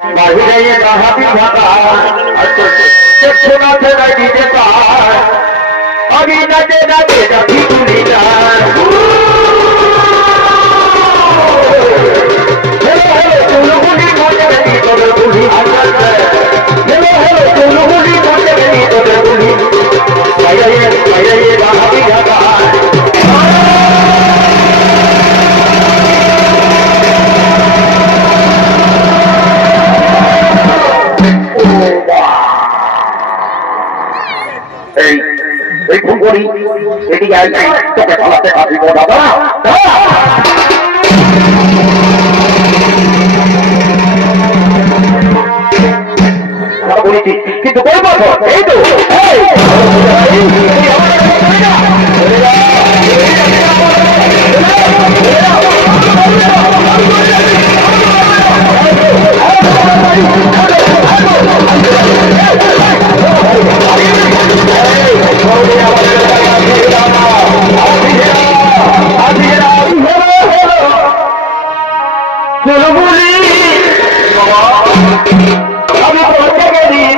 বাহিরে রাহাতি ভাতা দেখছো না ছেড়ে দিতে পার আমি নাচে নাচে রাখি তুলি যার চুলগুলি মজে গেলি তোদের গুলি চুলগুলি মজে গেলি তোদের গুলি বাইরে রাহাতি ভাতা এই ফোন করি এদিকে তোকে ফলাতে পারবি দাদা বলেছি কিন্তু করবো এই তো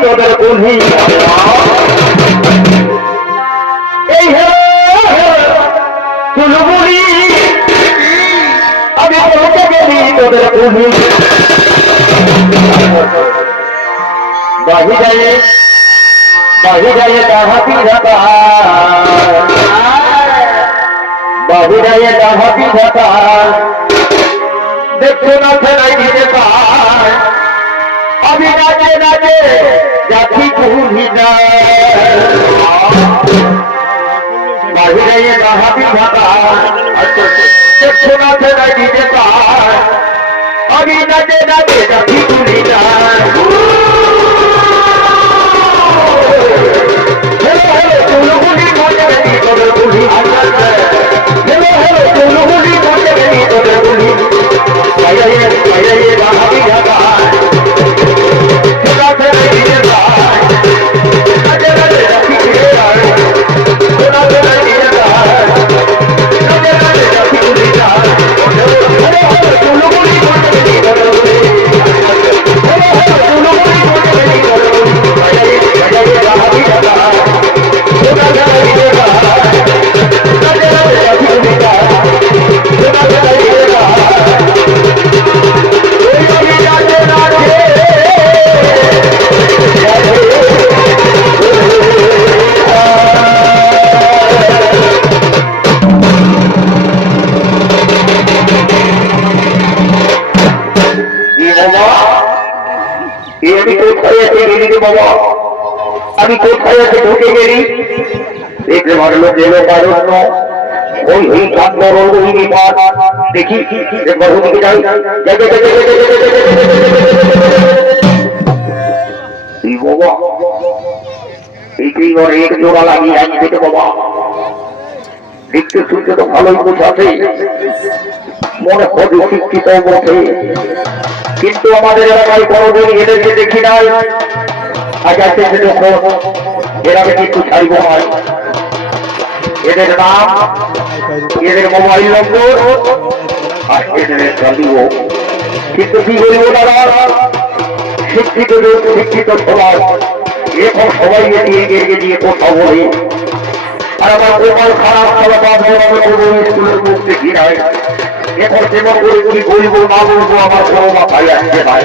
তোদের বলি এই চুলবুলি আমি বলতে গেলি তোদের বলি বাহিরে ডাহাতি ঢাকা বাহিরে ডাহাতি ঢাকা দেখছো না ফেলাই দিতে পার আমি নাচে নাচে যাচ্ছি তুমি বাহিরে রাহাতি ভাতা দেখছো না ফেরাই দিতে পার আমি নাচে নাচে যাচ্ছি তুমি চুলগুলি মজে গেলি তোদের গুলি চুলগুলি মজে গেলি তোদের গুলি বাইরে রাহাতি ভাতা আমি কোথায় আছে ঢুকে গেলি দেখলে মারলো গেলো কারণ ওই কান্দ ওই বিপদ দেখি একবার ওদিকে যাই বাবা এই এক জোড়া লাগিয়ে আনি দেখে বাবা দেখতে শুনতে তো ভালোই বোঝাতে মনে হবে শিক্ষিত বটে কিন্তু আমাদের এলাকায় কোনোদিন এদেরকে দেখি নাই আজ আছে এরা কিন্তু ছাড়ব হয় এদের নাম এদের মোবাইল নম্বর আর এদের চালিও কিন্তু কি বলব দাদা শিক্ষিত শিক্ষিত সমাজ এখন সবাই এগিয়ে দিয়ে কথা বলে আর আমার মোবাইল খারাপ স্কুলের মধ্যে ঘিরায় এখন যেমন করে উনি বলবো না বলবো আমার কোনো মাথায় আসছে নাই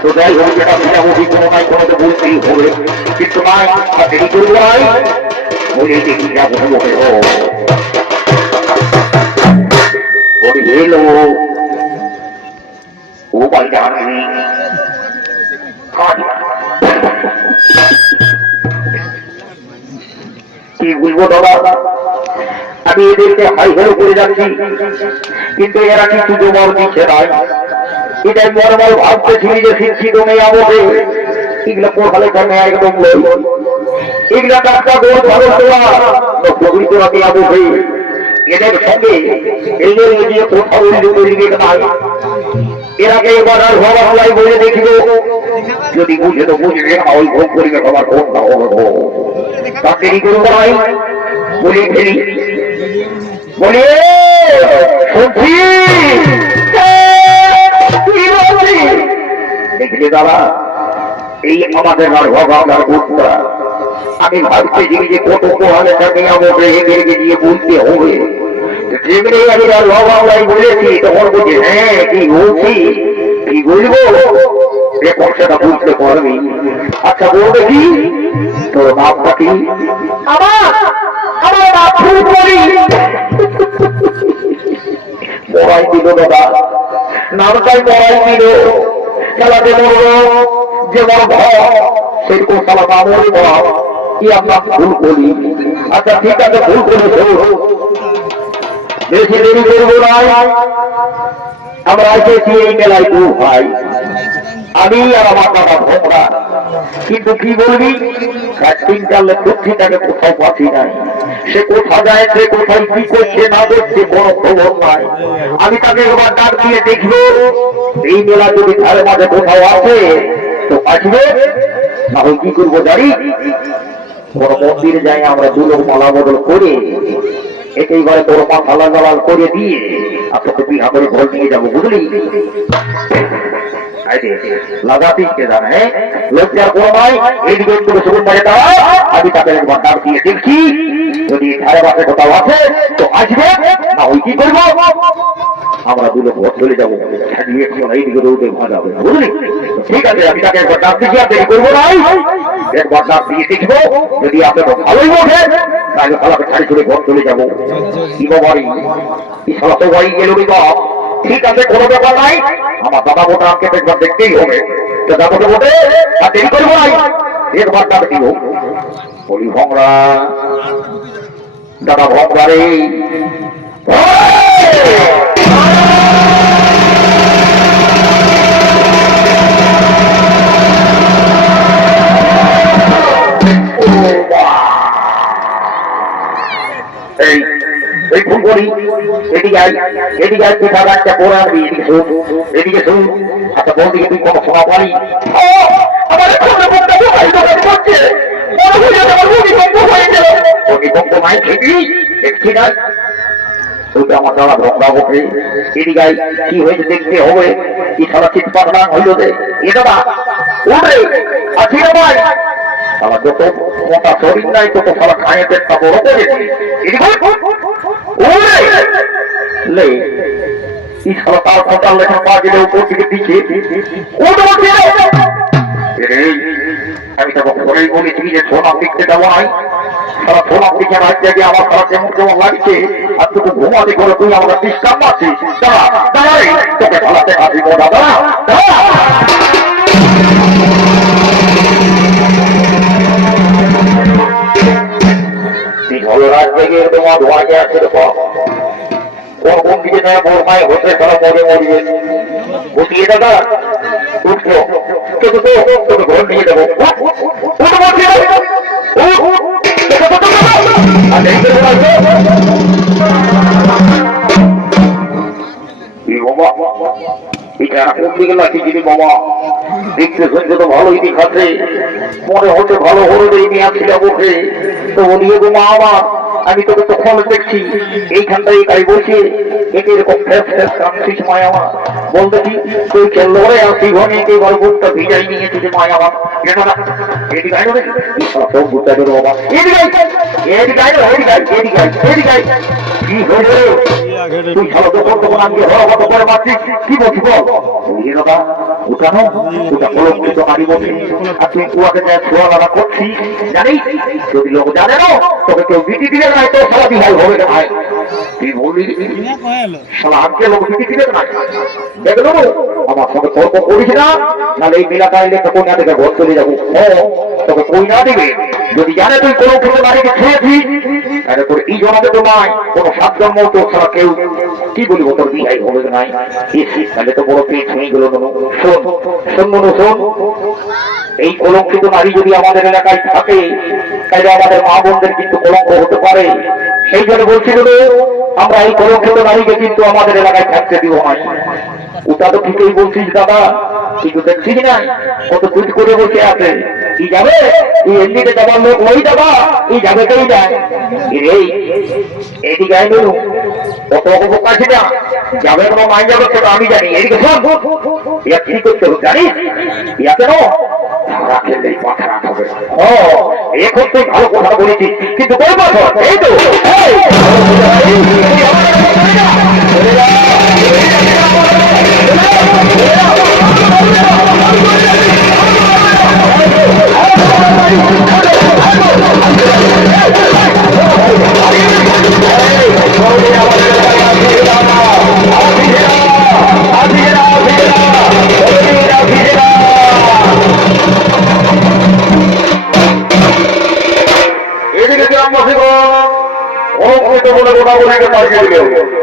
তো যাই হোক যেটা বিনামূল্য কোনো নাই কোনো তো বলতেই হবে কিন্তু নাই দেরি করবো নাই বলে দেখি যাবো এলো ও বাড়িতে আসবি কি বলবো দাদা আমি এদেরকে হাই হেলো করে যাচ্ছি কিন্তু এরা কিছু জমার দিচ্ছে না এটাই নর্মাল ভাবতেছি যে শিক্ষিত মেয়ে আমাকে এগুলো পড়ালে জন্মে একদম এগুলা টাকা গোল ভালো প্রকৃতরাতে আমাকে এদের সঙ্গে এদের গিয়ে কোথাও উল্লেখ নাই এর আগে এবার আর ভবাই বলে দেখিব যদি বুঝে তো বুঝবে না ওই ভোগ করিবে আমার ভোগ না তা দেরি করবো নাই বলে ফেলি বলে শুনছি দেখি দেখে দাঁড়া এই আমাদের ভগবানের বুদ্ধরা আমি ভাবছি যে কত পোহালে থাকে আমাকে এদেরকে দিয়ে বলতে হবে যেমনি আমি ভগবান বলেছি তখন বলছি হ্যাঁ কি বলছি কি বলবো এখন সেটা বুঝতে পারবি আচ্ছা বলবে কি তোর নামটা কি আমার নাম ফুলকলি মরাই দিল দাদা নামটাই মরাই দিল খেলাতে মরল যে বড় ভয় সেরকম খেলা নামই বল কি আপনার ভুল করি আচ্ছা ঠিক আছে ভুল করেছ বেশি দেরি করবো না আমরা এসেছি এই মেলায় দু ভাই আমি আর আমার দাদা ভোমরা কিন্তু কি বলবি তিনটালে দুঃখীটাকে কোথাও পাচ্ছি নাই সে কোথা যায় সে কোথায় কি করছে না করছে বড় খবর নাই আমি তাকে একবার ডাক দিয়ে দেখবো এই মেলা যদি ধারে মাঝে কোথাও আছে তো আসবে না হয় কি করবো জানি বড় মন্দিরে যাই আমরা দুলোক মালা বদল করে একেবারে তোর মাথা লাগাল করে দিয়ে আর তোকে বিহা করে ঘর নিয়ে যাবো বুঝলি লাগাতিস কে জানে লজ্জার কোনো নয় এইদিকে একটু শুরু করে দেওয়া আমি তাকে একবার ডাক দিয়ে দেখছি যদি ধারে বাসে কোথাও আছে তো আসবে না ওই কি করবো আমরা দুটো ঘর চলে যাবো এইদিকে রোদে ভালো হবে না বুঝলি ঠিক আছে আমি তাকে একবার ডাক দিচ্ছি আর দেরি করবো না একবার ডাক দিয়ে দেখবো যদি আপনাকে ভালোই ওঠে তাহলে ভালোকে ছাড়ি করে ঘর চলে যাবো কি বাড়ি কি সালা তো বাড়ি গেল ঠিক আছে কোনো ব্যাপার নাই আমার দাদা মোটা আমাকে একবার দেখতেই হবে তো যাবো তো বটে আর দেরি করবো নাই একবার ডাক দিব বলি ভংরা দাদা ভংরা রে এই ফোন করি এদিকে পিঠা গাছটা পরে আনবি এদিকে শুন আচ্ছা বল দিকে তুই কোনো শোনা পারি ভূমিকম্প নাই খেবি দেখছি না ওইটা আমার দাদা ভোমরা বসে এদিকে কি হয়েছে দেখতে হবে কি সারা চিৎপাত না হইল যে এ দাদা উঠে আছি না ভাই আমার যত মোটা শরীর নাই তত সারা খায়ে পেটটা বড় করে তার ফটার লেখা পা গেলে উপর দিকে দিচ্ছে আমি তখন ঘরেই বলেছি যে সোনার দিকতে দেওয়া হয় সারা সোনার দিকে রাখতে গিয়ে আমার সারা কেমন কেমন লাগছে আর তোকে ঘুমাতে করে তুই আমরা ডিস্টার্ব পাচ্ছিস দাঁড়া দাঁড়াই তোকে ভালাতে আসিব দাদা ভালো রাখবে গিয়ে তোমার ধোয়া গিয়ে আছে কোন দিকে নেয় বোর মায় হতে সারা মরে মরবে বসিয়ে দাদা উঠছো তোকে ঘর নিয়ে দেবো দেখতে শুনছে তো ভালোই দেখাচ্ছে মনে হচ্ছে ভালো হলো এই মেয়া ছিল বসে তো বলিয়ে গো মা আমার আমি তোকে তখন দেখছি এইখানটাই তাই বসে একে এরকম ফ্রেশ ফ্রেশ কাঁদছিস মায় আমার বলতে কি তুই খেললো রে আর তুই ঘনে একেবার বুকটা ভিজাই নিয়েছি যে মায় আমার এদিকে আইনো রে সব বুকটা বেরো বাবা এদিকে আইনো এদিকে কি হয়েছে তুই খেলো তখন আমি হওয়া করে মারছিস কি বলছি বল বলিয়ে দাদা উঠানো ওটা কলঙ্কিত নারী বলছি আর তুই কুয়াকে ছোঁয়া লাগা করছিস জানিস যদি লোক জানে না তোকে কেউ বিটি দিলে না তো সারা বিহার হবে না ভাই তুই বলি সারা আজকে লোক বিটি দিলে না দেখলো আমার সঙ্গে তর্ক করিস না নাহলে এই মেলাটা এলে তোকে না দেখে ঘর চলে যাবো তোকে কই না দিবে যদি জানে তুই কলঙ্কিত নারীকে ছেড়েছিস তাহলে তোর এই জমাতে তো নয় কোনো সাত জন্ম তোর ছাড়া কেউ কি বলবো তোর বিহাই হবে নাই তাহলে তো বড় পেট হয়ে গেল শোন এই কলঙ্কিত নারী যদি আমাদের এলাকায় থাকে তাহলে আমাদের মা বোনদের কিন্তু কলঙ্ক হতে পারে সেই জন্য বলছিল আমরা এই কলঙ্কিত নারীকে কিন্তু আমাদের এলাকায় থাকতে দিব না ওটা তো ঠিকই বলছিস দাদা কিন্তু দেখছিস না কত টুইট করে বসে আছে কি যাবে এই এমনিতে যাবার লোক ওই যাবা এই যাবে কেই যায় এই এদিকে আইন কত অপকার না যাবে কোনো মাই যাবে সেটা আমি জানি এদিকে শোন ইয়া কি করতে হবে জানিস ইয়া কেন ধরা খেলেই পাখা রাখাবে এখন তুই ভালো কথা বলেছিস কিন্তু কোন বছর এই তো এদিকে গ্রামবাসী বলে গোটা বলে পাঠিয়ে দিল